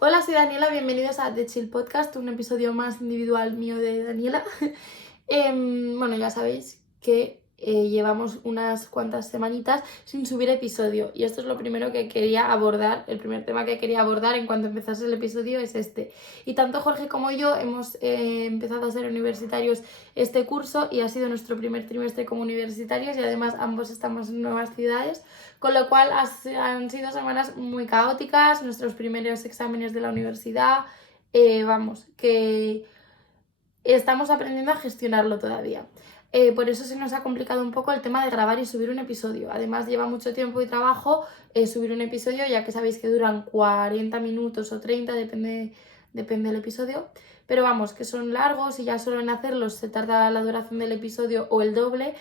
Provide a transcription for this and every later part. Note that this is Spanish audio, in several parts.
Hola, soy Daniela, bienvenidos a The Chill Podcast, un episodio más individual mío de Daniela. Bueno, ya sabéis que llevamos unas cuantas semanitas sin subir episodio y esto es lo primero que quería abordar, el primer tema que quería abordar en cuanto empezase el episodio es este. Y tanto Jorge como yo hemos empezado a ser universitarios este curso y ha sido nuestro primer trimestre como universitarios y además ambos estamos en nuevas ciudades, con lo cual han sido semanas muy caóticas, nuestros primeros exámenes de la universidad, vamos, que estamos aprendiendo a gestionarlo todavía. Por eso se nos ha complicado un poco el tema de grabar y subir un episodio. Además lleva mucho tiempo y trabajo subir un episodio, ya que sabéis que duran 40 minutos o 30, depende del episodio. Pero vamos, que son largos y ya solo en hacerlos se tarda la duración del episodio o el doble.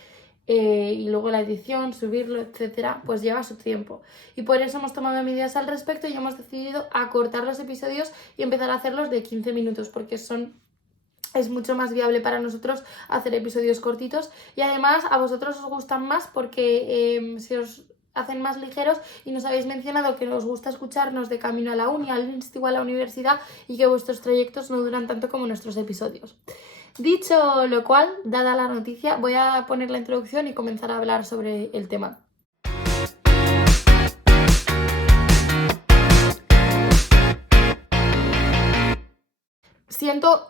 Y luego la edición, subirlo, etcétera, pues lleva su tiempo. Y por eso hemos tomado medidas al respecto y hemos decidido acortar los episodios y empezar a hacerlos de 15 minutos, porque es mucho más viable para nosotros hacer episodios cortitos y además a vosotros os gustan más porque se os hacen más ligeros y nos habéis mencionado que os gusta escucharnos de camino a la uni, al instituto, a la universidad y que vuestros trayectos no duran tanto como nuestros episodios. Dicho lo cual, dada la noticia, voy a poner la introducción y comenzar a hablar sobre el tema.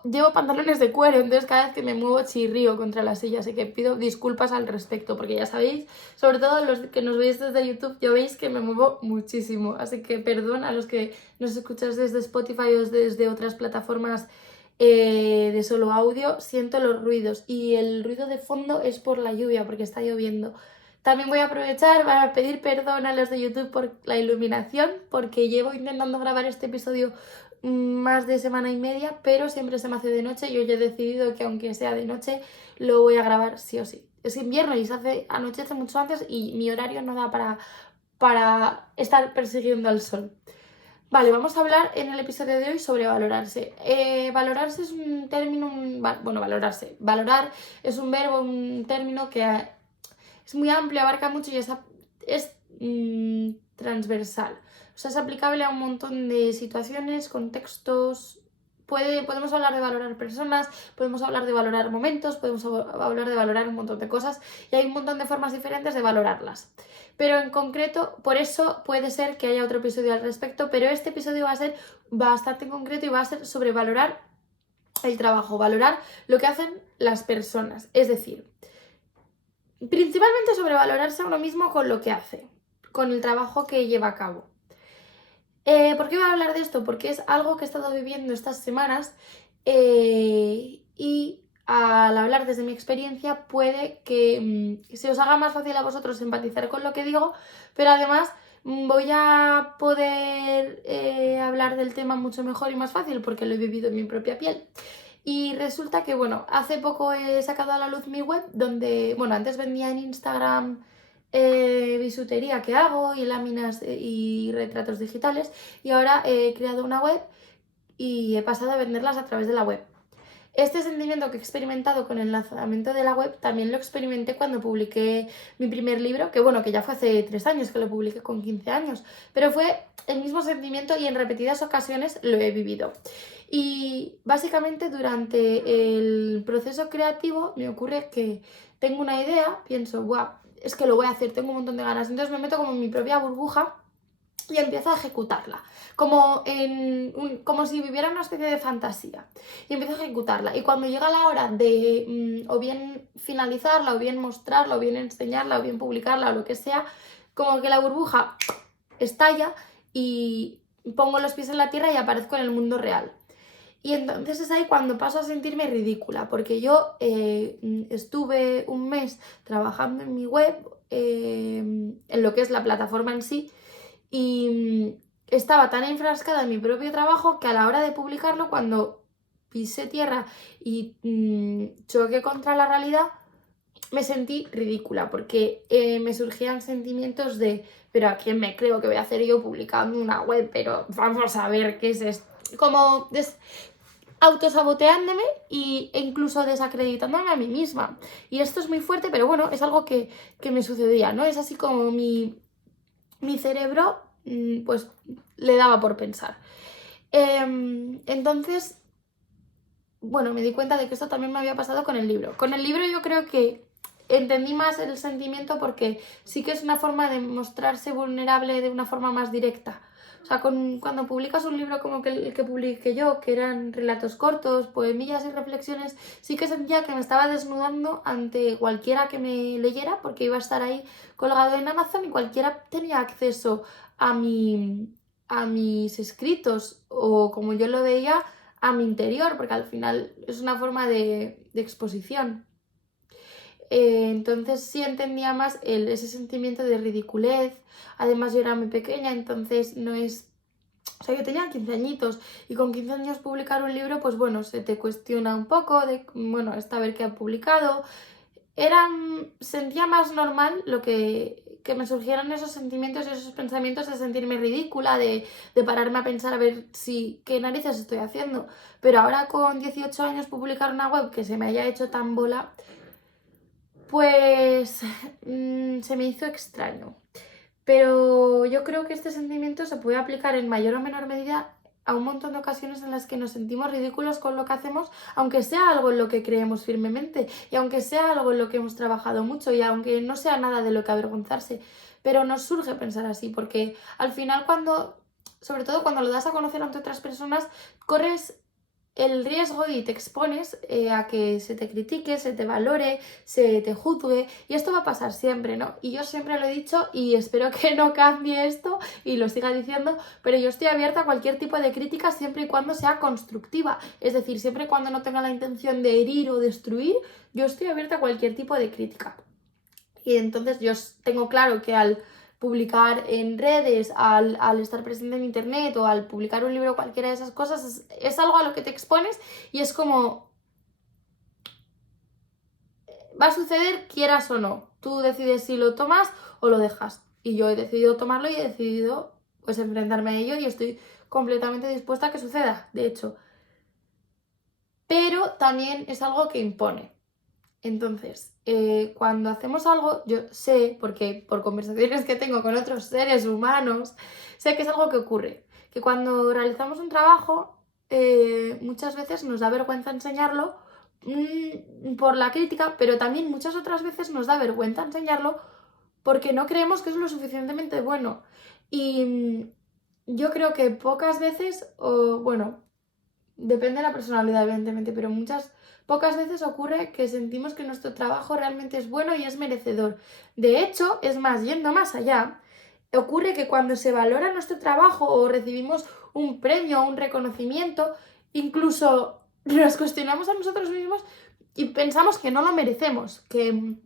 Llevo pantalones de cuero, entonces cada vez que me muevo chirrío contra la silla, así que pido disculpas al respecto, porque ya sabéis, sobre todo los que nos veis desde YouTube, ya veis que me muevo muchísimo, así que perdón a los que nos escucháis desde Spotify o desde otras plataformas de solo audio, siento los ruidos y el ruido de fondo es por la lluvia, porque está lloviendo. También voy a aprovechar para pedir perdón a los de YouTube por la iluminación, porque llevo intentando grabar este episodio más de semana y media, pero siempre se me hace de noche y hoy he decidido que aunque sea de noche lo voy a grabar sí o sí. Es invierno y anochece mucho antes y mi horario no da para estar persiguiendo al sol. Vale, vamos a hablar en el episodio de hoy sobre valorarse. Valorarse es un término, bueno, valorarse. Valorar es un verbo, un término que es muy amplio, abarca mucho y es transversal. O sea, es aplicable a un montón de situaciones, contextos. Podemos hablar de valorar personas, podemos hablar de valorar momentos, podemos hablar de valorar un montón de cosas y hay un montón de formas diferentes de valorarlas. Pero en concreto, por eso puede ser que haya otro episodio al respecto, pero este episodio va a ser bastante en concreto y va a ser sobre valorar el trabajo, valorar lo que hacen las personas. Es decir, principalmente sobre valorarse a uno mismo con lo que hace, con el trabajo que lleva a cabo. ¿Por qué voy a hablar de esto? Porque es algo que he estado viviendo estas semanas y al hablar desde mi experiencia puede que se os haga más fácil a vosotros empatizar con lo que digo, pero además voy a poder hablar del tema mucho mejor y más fácil porque lo he vivido en mi propia piel. Y resulta que, bueno, hace poco he sacado a la luz mi web donde, bueno, antes vendía en Instagram bisutería que hago y láminas y retratos digitales y ahora he creado una web y he pasado a venderlas a través de la web. Este sentimiento que he experimentado con el lanzamiento de la web también lo experimenté cuando publiqué mi primer libro, que bueno, que ya fue hace 3 años, que lo publiqué con 15 años, pero fue el mismo sentimiento y en repetidas ocasiones lo he vivido. Y básicamente durante el proceso creativo me ocurre que tengo una idea, pienso, guau, es que lo voy a hacer, tengo un montón de ganas, entonces me meto como en mi propia burbuja y empiezo a ejecutarla, como si viviera una especie de fantasía. Y empiezo a ejecutarla. Y cuando llega la hora de o bien finalizarla, o bien mostrarla, o bien enseñarla, o bien publicarla, o lo que sea, como que la burbuja estalla y pongo los pies en la tierra y aparezco en el mundo real. Y entonces es ahí cuando paso a sentirme ridícula, porque yo estuve un mes trabajando en mi web, en lo que es la plataforma en sí, y estaba tan enfrascada en mi propio trabajo que a la hora de publicarlo, cuando pisé tierra y choqué contra la realidad, me sentí ridícula porque me surgían sentimientos de, pero ¿a quién me creo que voy a hacer yo publicando una web? Pero vamos a ver qué es esto. Como autosaboteándome e incluso desacreditándome a mí misma. Y esto es muy fuerte, pero bueno, es algo que me sucedía, ¿no? Es así como mi cerebro pues le daba por pensar. Entonces, bueno, me di cuenta de que esto también me había pasado con el libro. Con el libro yo creo que entendí más el sentimiento porque sí que es una forma de mostrarse vulnerable de una forma más directa. O sea, cuando publicas un libro como el que publiqué yo, que eran relatos cortos, poemillas y reflexiones, sí que sentía que me estaba desnudando ante cualquiera que me leyera, porque iba a estar ahí colgado en Amazon y cualquiera tenía acceso a a mis escritos, o como yo lo veía, a mi interior, porque al final es una forma de exposición. Entonces sí entendía más ese sentimiento de ridiculez. Además yo era muy pequeña, entonces no es... O sea, yo tenía 15 añitos y con 15 años publicar un libro, pues bueno, se te cuestiona un poco de, bueno, esta ver qué ha publicado. Sentía más normal que me surgieran esos sentimientos y esos pensamientos de sentirme ridícula, de pararme a pensar a ver si qué narices estoy haciendo. Pero ahora con 18 años publicar una web que se me haya hecho tan bola, pues se me hizo extraño. Pero yo creo que este sentimiento se puede aplicar en mayor o menor medida a un montón de ocasiones en las que nos sentimos ridículos con lo que hacemos, aunque sea algo en lo que creemos firmemente y aunque sea algo en lo que hemos trabajado mucho y aunque no sea nada de lo que avergonzarse. Pero nos surge pensar así, porque al final sobre todo cuando lo das a conocer ante otras personas, corres el riesgo y te expones a que se te critique, se te valore, se te juzgue, y esto va a pasar siempre, ¿no? Y yo siempre lo he dicho y espero que no cambie esto y lo siga diciendo, pero yo estoy abierta a cualquier tipo de crítica siempre y cuando sea constructiva, es decir, siempre y cuando no tenga la intención de herir o destruir, yo estoy abierta a cualquier tipo de crítica. Y entonces yo tengo claro que al publicar en redes, al estar presente en internet o al publicar un libro, cualquiera de esas cosas, es algo a lo que te expones y es como va a suceder quieras o no. Tú decides si lo tomas o lo dejas. Y yo he decidido tomarlo y he decidido pues enfrentarme a ello y estoy completamente dispuesta a que suceda, de hecho. Pero también es algo que impone. Entonces, cuando hacemos algo, yo sé, porque por conversaciones que tengo con otros seres humanos, sé que es algo que ocurre. Que cuando realizamos un trabajo, muchas veces nos da vergüenza enseñarlo por la crítica, pero también muchas otras veces nos da vergüenza enseñarlo porque no creemos que es lo suficientemente bueno. Y yo creo que pocas veces, o bueno, depende de la personalidad, evidentemente, pero pocas veces ocurre que sentimos que nuestro trabajo realmente es bueno y es merecedor. De hecho, es más, yendo más allá, ocurre que cuando se valora nuestro trabajo o recibimos un premio o un reconocimiento, incluso nos cuestionamos a nosotros mismos y pensamos que no lo merecemos, que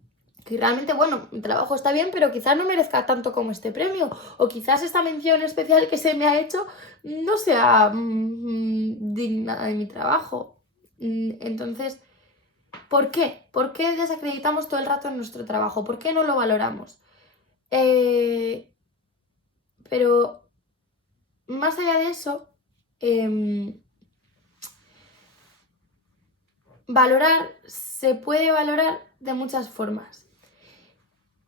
realmente, bueno, mi trabajo está bien, pero quizás no merezca tanto como este premio, o quizás esta mención especial que se me ha hecho no sea digna de mi trabajo. Entonces, ¿por qué? ¿Por qué desacreditamos todo el rato en nuestro trabajo? ¿Por qué no lo valoramos? Eh, pero más allá de eso, valorar se puede valorar de muchas formas.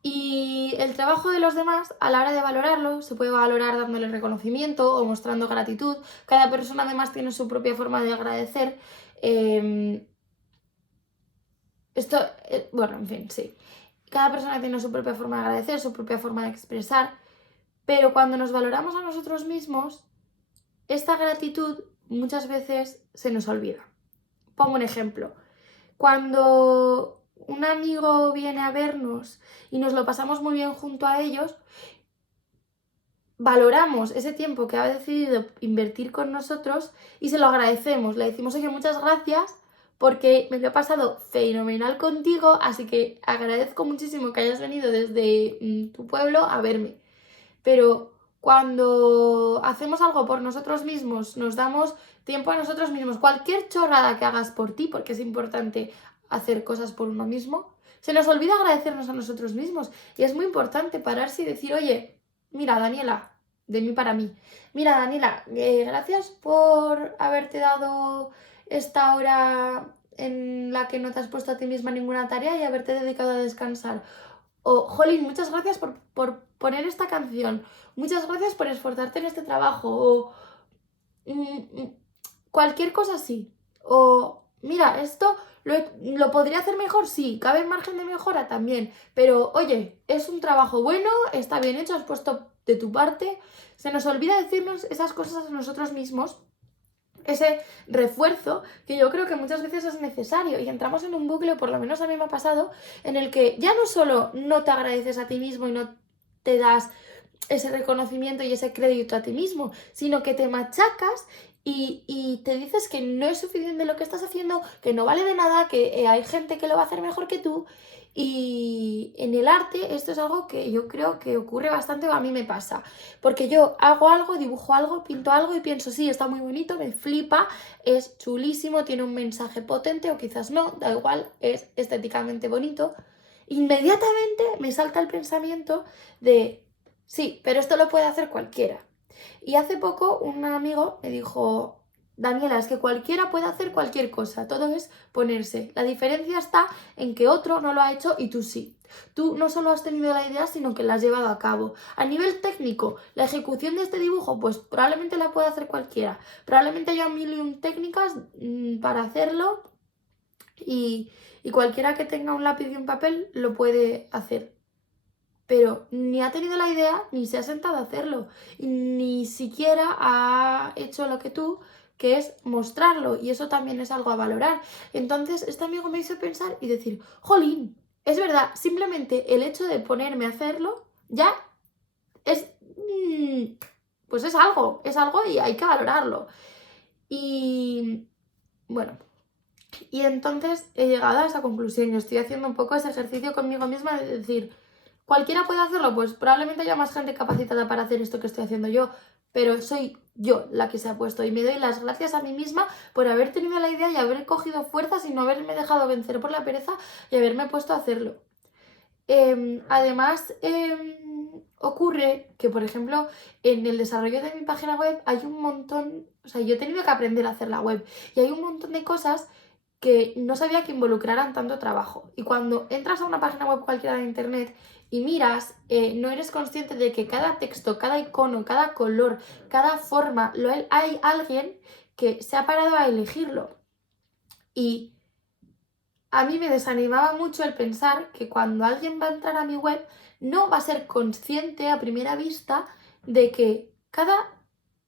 Y el trabajo de los demás, a la hora de valorarlo, se puede valorar dándole reconocimiento o mostrando gratitud. Cada persona además tiene su propia forma de agradecer. Eh, bueno, en fin, sí. Cada persona tiene su propia forma de agradecer, su propia forma de expresar. Pero cuando nos valoramos a nosotros mismos, esta gratitud muchas veces se nos olvida. Pongo un ejemplo. Cuando un amigo viene a vernos y nos lo pasamos muy bien junto a ellos, valoramos ese tiempo que ha decidido invertir con nosotros y se lo agradecemos. Le decimos, oye, muchas gracias porque me lo he pasado fenomenal contigo, así que agradezco muchísimo que hayas venido desde tu pueblo a verme. Pero cuando hacemos algo por nosotros mismos, nos damos tiempo a nosotros mismos, cualquier chorrada que hagas por ti, porque es importante hacer cosas por uno mismo, se nos olvida agradecernos a nosotros mismos. Y es muy importante pararse y decir, oye, mira, Daniela, de mí para mí, mira, Daniela, gracias por haberte dado esta hora en la que no te has puesto a ti misma ninguna tarea y haberte dedicado a descansar. O, Jolín, muchas gracias por poner esta canción. Muchas gracias por esforzarte en este trabajo. cualquier cosa sí. O, mira, esto lo podría hacer mejor, sí, cabe margen de mejora también. Pero, oye, es un trabajo bueno, está bien hecho, has puesto de tu parte. Se nos olvida decirnos esas cosas a nosotros mismos, ese refuerzo que yo creo que muchas veces es necesario y entramos en un bucle, o por lo menos a mí me ha pasado, en el que ya no solo no te agradeces a ti mismo y no te das ese reconocimiento y ese crédito a ti mismo, sino que te machacas y te dices que no es suficiente lo que estás haciendo, que no vale de nada, que hay gente que lo va a hacer mejor que tú. Y en el arte esto es algo que yo creo que ocurre bastante, o a mí me pasa, porque yo hago algo, dibujo algo, pinto algo y pienso, sí, está muy bonito, me flipa, es chulísimo, tiene un mensaje potente o quizás no, da igual, es estéticamente bonito. Inmediatamente me salta el pensamiento de, sí, pero esto lo puede hacer cualquiera. Y hace poco un amigo me dijo, Daniela, es que cualquiera puede hacer cualquier cosa, todo es ponerse. La diferencia está en que otro no lo ha hecho y tú sí. Tú no solo has tenido la idea, sino que la has llevado a cabo. A nivel técnico, la ejecución de este dibujo, pues probablemente la pueda hacer cualquiera. Probablemente haya mil y un técnicas para hacerlo y cualquiera que tenga un lápiz y un papel lo puede hacer. Pero ni ha tenido la idea, ni se ha sentado a hacerlo, y ni siquiera ha hecho lo que tú, que es mostrarlo, y eso también es algo a valorar. Entonces, este amigo me hizo pensar y decir, jolín, es verdad, simplemente el hecho de ponerme a hacerlo ya es, pues es algo y hay que valorarlo. Y bueno, y entonces he llegado a esa conclusión. Yo estoy haciendo un poco ese ejercicio conmigo misma de decir, ¿cualquiera puede hacerlo? Pues probablemente haya más gente capacitada para hacer esto que estoy haciendo yo, pero soy yo la que se ha puesto y me doy las gracias a mí misma por haber tenido la idea y haber cogido fuerzas y no haberme dejado vencer por la pereza y haberme puesto a hacerlo. Además, ocurre que, por ejemplo, en el desarrollo de mi página web hay un montón, o sea, yo he tenido que aprender a hacer la web y hay un montón de cosas que no sabía que involucraran tanto trabajo. Y cuando entras a una página web cualquiera de internet y miras, no eres consciente de que cada texto, cada icono, cada color, cada forma, hay alguien que se ha parado a elegirlo. Y a mí me desanimaba mucho el pensar que cuando alguien va a entrar a mi web no va a ser consciente a primera vista de que cada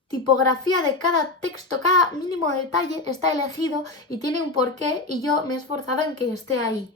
tipografía de cada texto, cada mínimo detalle está elegido y tiene un porqué y yo me he esforzado en que esté ahí.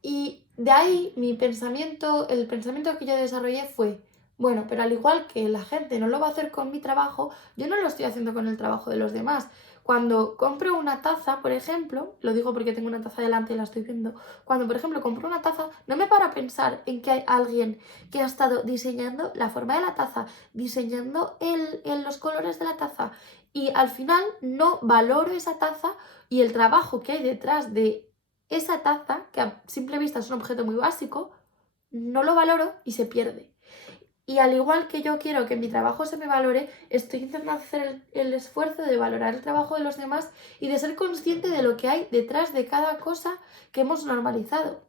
Y de ahí mi pensamiento, el pensamiento que yo desarrollé fue, bueno, pero al igual que la gente no lo va a hacer con mi trabajo, yo no lo estoy haciendo con el trabajo de los demás. Cuando compro una taza, por ejemplo, lo digo porque tengo una taza delante y la estoy viendo, cuando por ejemplo compro una taza, no me paro a pensar en que hay alguien que ha estado diseñando la forma de la taza, diseñando los colores de la taza y al final no valoro esa taza y el trabajo que hay detrás de esa taza, que a simple vista es un objeto muy básico, no lo valoro y se pierde. Y al igual que yo quiero que mi trabajo se me valore, estoy intentando hacer el esfuerzo de valorar el trabajo de los demás y de ser consciente de lo que hay detrás de cada cosa que hemos normalizado.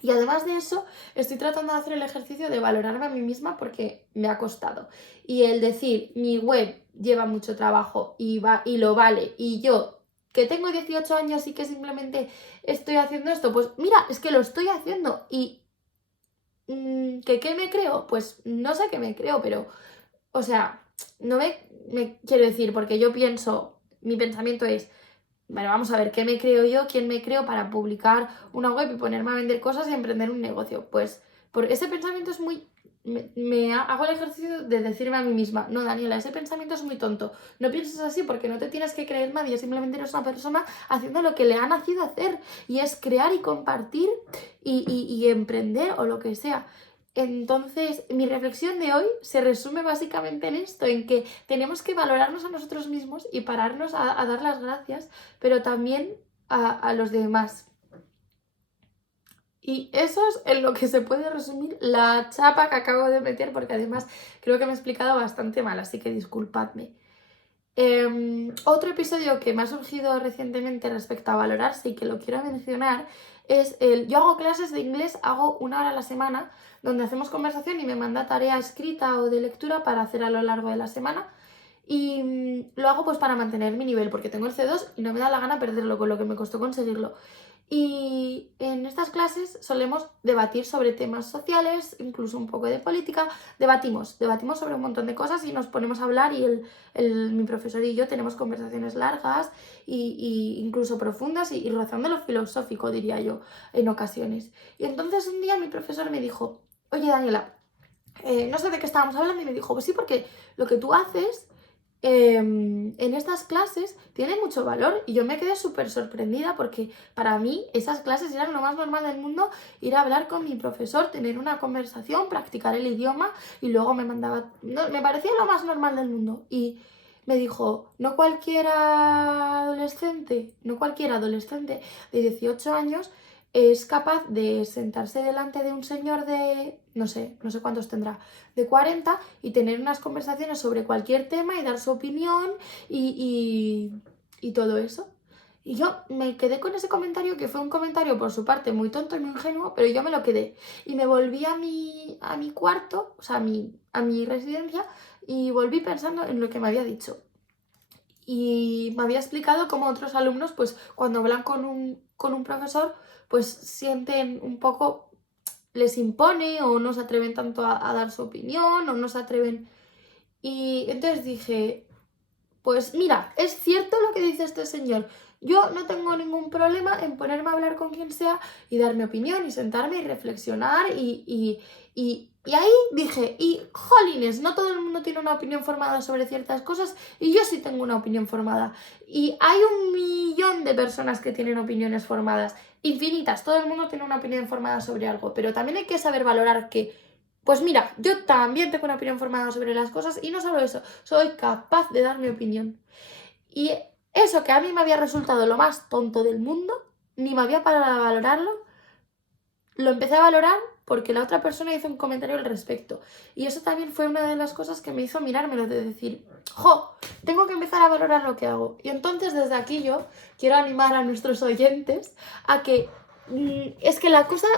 Y además de eso, estoy tratando de hacer el ejercicio de valorarme a mí misma porque me ha costado. Y el decir, mi web lleva mucho trabajo y lo vale, y yo, que tengo 18 años y que simplemente estoy haciendo esto, pues mira, es que lo estoy haciendo. Y ¿que qué me creo? Pues no sé qué me creo, pero, o sea, no me quiero decir, porque yo pienso, mi pensamiento es, bueno, vamos a ver, ¿qué me creo yo? ¿Quién me creo para publicar una web y ponerme a vender cosas y emprender un negocio? Pues por ese pensamiento es muy... hago el ejercicio de decirme a mí misma, no, Daniela, ese pensamiento es muy tonto. No pienses así porque no te tienes que creer nadie, simplemente eres una persona haciendo lo que le ha nacido hacer y es crear y compartir y emprender o lo que sea. Entonces, mi reflexión de hoy se resume básicamente en esto, en que tenemos que valorarnos a nosotros mismos y pararnos a dar las gracias, pero también a los demás. Y eso es en lo que se puede resumir la chapa que acabo de meter, porque además creo que me he explicado bastante mal, así que disculpadme. Otro episodio que me ha surgido recientemente respecto a valorarse y que lo quiero mencionar es yo hago clases de inglés, hago 1 hora a la semana, donde hacemos conversación y me manda tarea escrita o de lectura para hacer a lo largo de la semana. Y lo hago pues para mantener mi nivel, porque tengo el C2 y no me da la gana perderlo, con lo que me costó conseguirlo. Y en estas clases solemos debatir sobre temas sociales, incluso un poco de política. Debatimos sobre un montón de cosas y nos ponemos a hablar y mi profesor y yo tenemos conversaciones largas y incluso profundas y rozando lo filosófico, diría yo, en ocasiones. Y entonces un día mi profesor me dijo, oye Daniela, no sé de qué estábamos hablando y me dijo, pues sí, porque lo que tú haces en estas clases tiene mucho valor y yo me quedé súper sorprendida porque para mí esas clases eran lo más normal del mundo, ir a hablar con mi profesor, tener una conversación, practicar el idioma y luego me mandaba, no, me parecía lo más normal del mundo y me dijo, no cualquier adolescente de 18 años es capaz de sentarse delante de un señor de, no sé cuántos tendrá, de 40 y tener unas conversaciones sobre cualquier tema y dar su opinión y todo eso. Y yo me quedé con ese comentario, que fue un comentario por su parte muy tonto y muy ingenuo, pero yo me lo quedé. Y me volví a mi cuarto, o sea, a mi residencia, y volví pensando en lo que me había dicho. Y me había explicado cómo otros alumnos, pues cuando hablan con un profesor, pues sienten un poco, les impone o no se atreven tanto a dar su opinión o no se atreven. Y entonces dije, pues mira, es cierto lo que dice este señor. Yo no tengo ningún problema en ponerme a hablar con quien sea y dar mi opinión y sentarme y reflexionar y ahí dije, y jolines, no todo el mundo tiene una opinión formada sobre ciertas cosas y yo sí tengo una opinión formada. Y hay 1 millón de personas que tienen opiniones formadas, infinitas, todo el mundo tiene una opinión formada sobre algo, pero también hay que saber valorar que pues mira, yo también tengo una opinión formada sobre las cosas y no solo eso, soy capaz de dar mi opinión. Y eso que a mí me había resultado lo más tonto del mundo, ni me había parado a valorarlo, lo empecé a valorar porque la otra persona hizo un comentario al respecto. Y eso también fue una de las cosas que me hizo mirármelo, de decir, ¡jo! Tengo que empezar a valorar lo que hago. Y entonces desde aquí yo quiero animar a nuestros oyentes a que es que la cosa...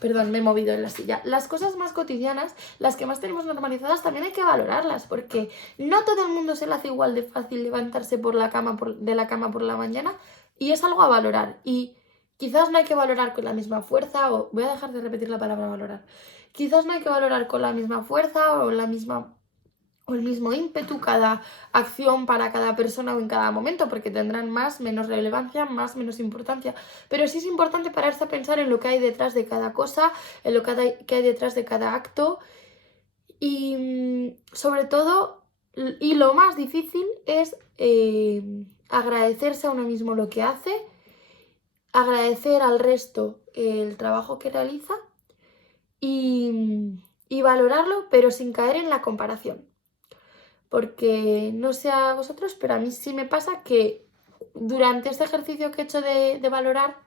Perdón, me he movido en la silla. Las cosas más cotidianas, las que más tenemos normalizadas, también hay que valorarlas, porque no todo el mundo se le hace igual de fácil levantarse de la cama por la mañana y es algo a valorar. Y quizás no hay que valorar con la misma fuerza, o voy a dejar de repetir la palabra valorar. Quizás no hay que valorar con la misma fuerza o el mismo ímpetu cada acción para cada persona o en cada momento, porque tendrán más, menos relevancia, más, menos importancia. Pero sí es importante pararse a pensar en lo que hay detrás de cada cosa, en lo que hay detrás de cada acto y sobre todo, y lo más difícil es agradecerse a uno mismo lo que hace, agradecer al resto el trabajo que realiza y valorarlo, pero sin caer en la comparación. Porque no sé a vosotros, pero a mí sí me pasa que durante este ejercicio que he hecho de valorar,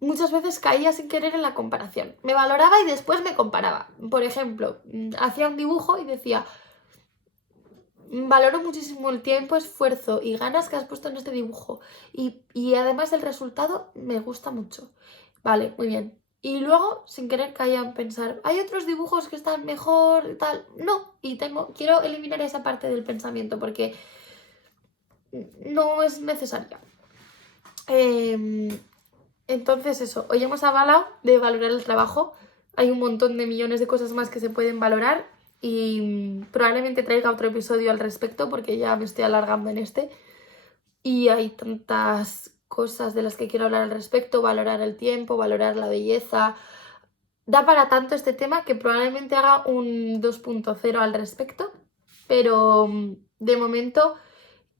muchas veces caía sin querer en la comparación. Me valoraba y después me comparaba. Por ejemplo, hacía un dibujo y decía, valoro muchísimo el tiempo, esfuerzo y ganas que has puesto en este dibujo. Y además el resultado me gusta mucho. Vale, muy bien. Y luego, sin querer, caía en pensar, hay otros dibujos que están mejor, tal. No, y quiero eliminar esa parte del pensamiento porque no es necesaria. Entonces eso, hoy hemos hablado de valorar el trabajo. Hay un montón de millones de cosas más que se pueden valorar y probablemente traiga otro episodio al respecto porque ya me estoy alargando en este. Y hay tantas cosas de las que quiero hablar al respecto, valorar el tiempo, valorar la belleza. Da para tanto este tema que probablemente haga un 2.0 al respecto, pero de momento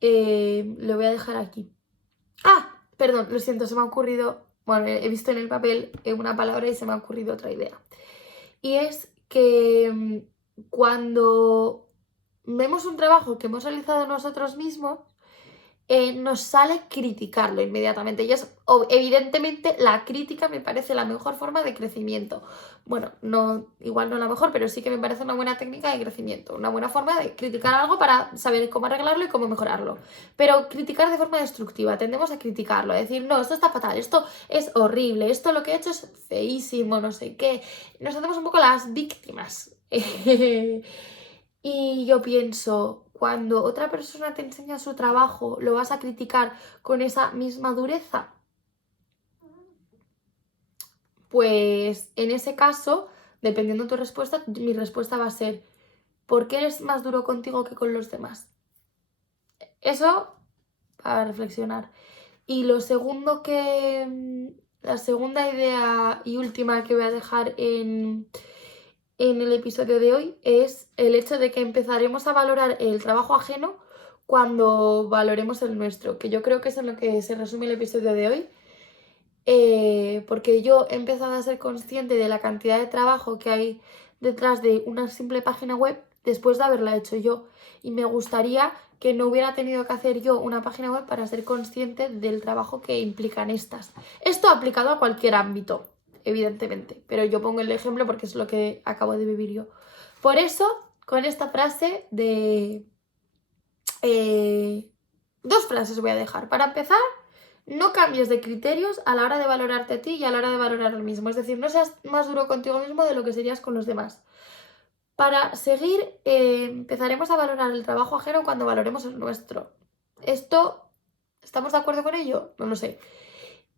lo voy a dejar aquí. Ah, perdón, lo siento, se me ha ocurrido, bueno, he visto en el papel una palabra y se me ha ocurrido otra idea. Y es que cuando vemos un trabajo que hemos realizado nosotros mismos, nos sale criticarlo inmediatamente. Y evidentemente la crítica me parece la mejor forma de crecimiento. Bueno, igual no la mejor, pero sí que me parece una buena técnica de crecimiento, una buena forma de criticar algo para saber cómo arreglarlo y cómo mejorarlo. Pero criticar de forma destructiva, tendemos a criticarlo, a decir, no, esto está fatal, esto es horrible, esto lo que he hecho es feísimo, no sé qué. Nos hacemos un poco las víctimas. Y yo pienso, cuando otra persona te enseña su trabajo, ¿lo vas a criticar con esa misma dureza? Pues en ese caso, dependiendo de tu respuesta, mi respuesta va a ser, ¿por qué eres más duro contigo que con los demás? Eso para reflexionar. Y lo segundo la segunda idea y última que voy a dejar en el episodio de hoy es el hecho de que empezaremos a valorar el trabajo ajeno cuando valoremos el nuestro, que yo creo que es en lo que se resume el episodio de hoy. Porque yo he empezado a ser consciente de la cantidad de trabajo que hay detrás de una simple página web después de haberla hecho yo. Y me gustaría que no hubiera tenido que hacer yo una página web para ser consciente del trabajo que implican estas. Esto aplicado a cualquier ámbito, evidentemente, pero yo pongo el ejemplo porque es lo que acabo de vivir yo. Por eso, con esta frase de... dos frases voy a dejar. Para empezar, no cambies de criterios a la hora de valorarte a ti y a la hora de valorar el mismo. Es decir, no seas más duro contigo mismo de lo que serías con los demás. Para seguir, empezaremos a valorar el trabajo ajeno cuando valoremos el nuestro. ¿Esto estamos de acuerdo con ello? No lo sé.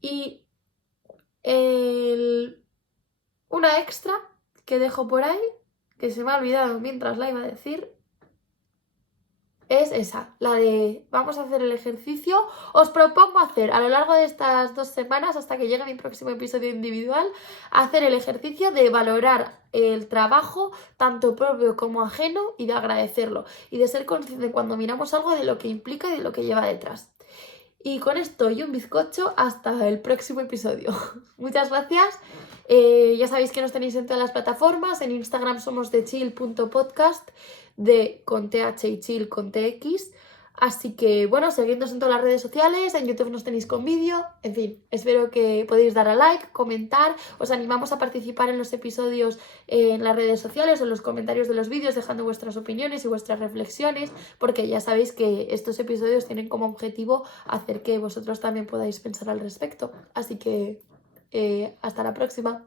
Y una extra que dejo por ahí, que se me ha olvidado mientras la iba a decir, es esa, la de vamos a hacer el ejercicio. Os propongo hacer a lo largo de estas 2 semanas, hasta que llegue mi próximo episodio individual, hacer el ejercicio de valorar el trabajo, tanto propio como ajeno, y de agradecerlo. Y de ser consciente cuando miramos algo de lo que implica y de lo que lleva detrás. Y con esto y un bizcocho, hasta el próximo episodio. Muchas gracias. Ya sabéis que nos tenéis en todas las plataformas. En Instagram somos dechill.podcast, con TH y chill con TX. Así que bueno, seguidnos en todas las redes sociales. En YouTube nos tenéis con vídeo. En fin, espero que podáis dar a like, comentar. Os animamos a participar en los episodios en las redes sociales o en los comentarios de los vídeos, dejando vuestras opiniones y vuestras reflexiones, porque ya sabéis que estos episodios tienen como objetivo hacer que vosotros también podáis pensar al respecto. Así que hasta la próxima.